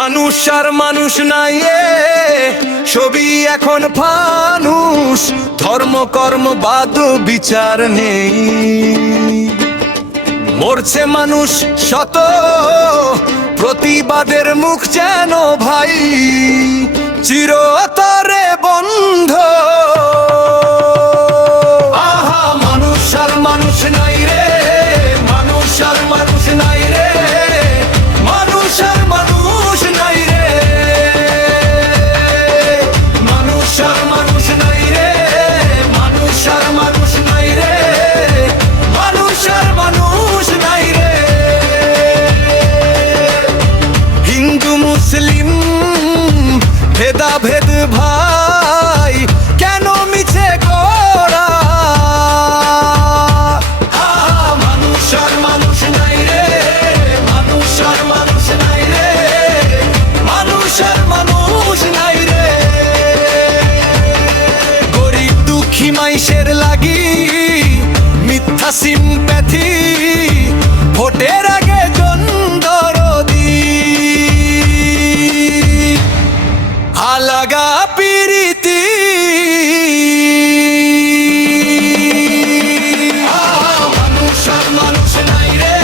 মানুষ আর মানুষ নাই সবই এখন ফানুষ, ধর্ম কর্ম বাদ বিচার নেই। মরছে মানুষ শত, প্রতিবাদের মুখ যেন ভাই চিরতরে বন্ধ। আহা মানুষ আর মানুষ নাই রে, মানুষ আর মানুষ নাই রে, মানুষ আর মানুষ নাই রে, মানুষ আর মানুষ নাই রে, মানুষ আর মানুষ নাই রে, মানুষ আর মানুষ নাই রে। হিন্দু মুসলিম ভেদাভেদ ভাই কেন মিছে করা? মানুষ আর মানুষ নাই রে, মানুষ আর মানুষ নাই রে, মানুষ আর মানুষ নাই রে। গরিব দুঃখী মাইসের লাগি মিথ্যা সিম্প্যাথি, ভোটের আগে জনদরদি আলাগা পিরিতি। মানুষ আর মানুষ নাই রে,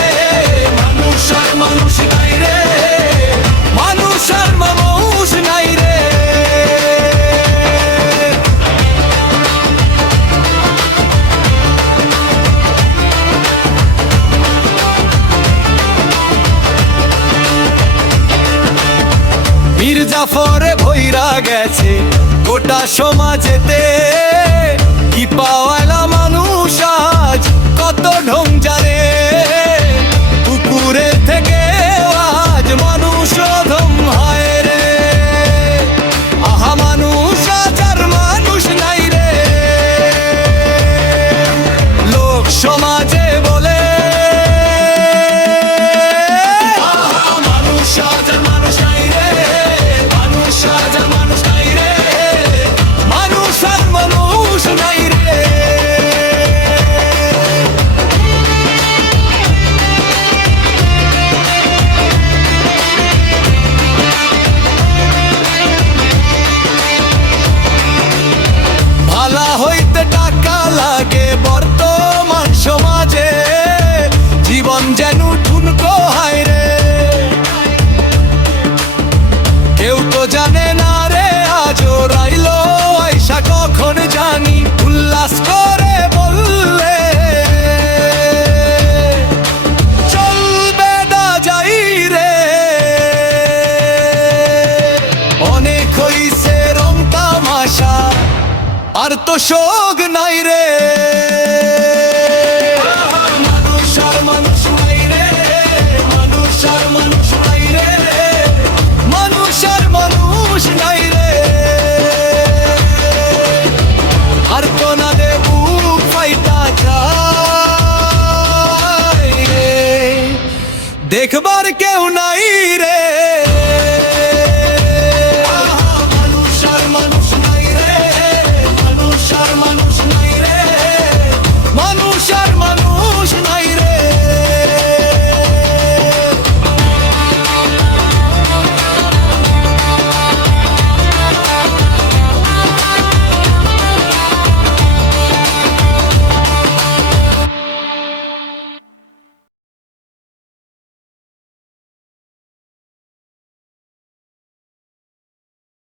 মানুষ আর মানুষ নাই রে, মানুষ আর মানুষ নাই রে। মীর জাফরে ভৈরা গেছে গোটা সমাজেতে, কি পাওয়ালা মানুষ আজ কত ঢং জানে। পুকুরের থেকে আজ মানুষ অধম হয় রে। আহা মানুষ আজ আর মানুষ নাই রে। লোক সমাজে বলে মানুষ আজ আর মানুষ নাই রে, মানুষ আজ আর মানুষ নাই রে, মানুষ আর মানুষ নাই রে। ভালা হইতে টাকা লাগে বর্তমান সমাজে, জীবন যেন ঠুনকো হায় রে। কেউ তো জানে না রে আজও রাইলো আইসা কখন জানি উল্লাস করে বললে চলবে না যাই রে। অনেক হইছে রং তামাশা, আর তো শোক নাই রে। মানুষ আর মানুষ নাই রে, মানুষ আর মানুষ নাই রে, মানুষ আর মানুষ নাই রে। আর তো না দে বুক ফাইটা যায় রে, দেখবার কেউ নাই রে।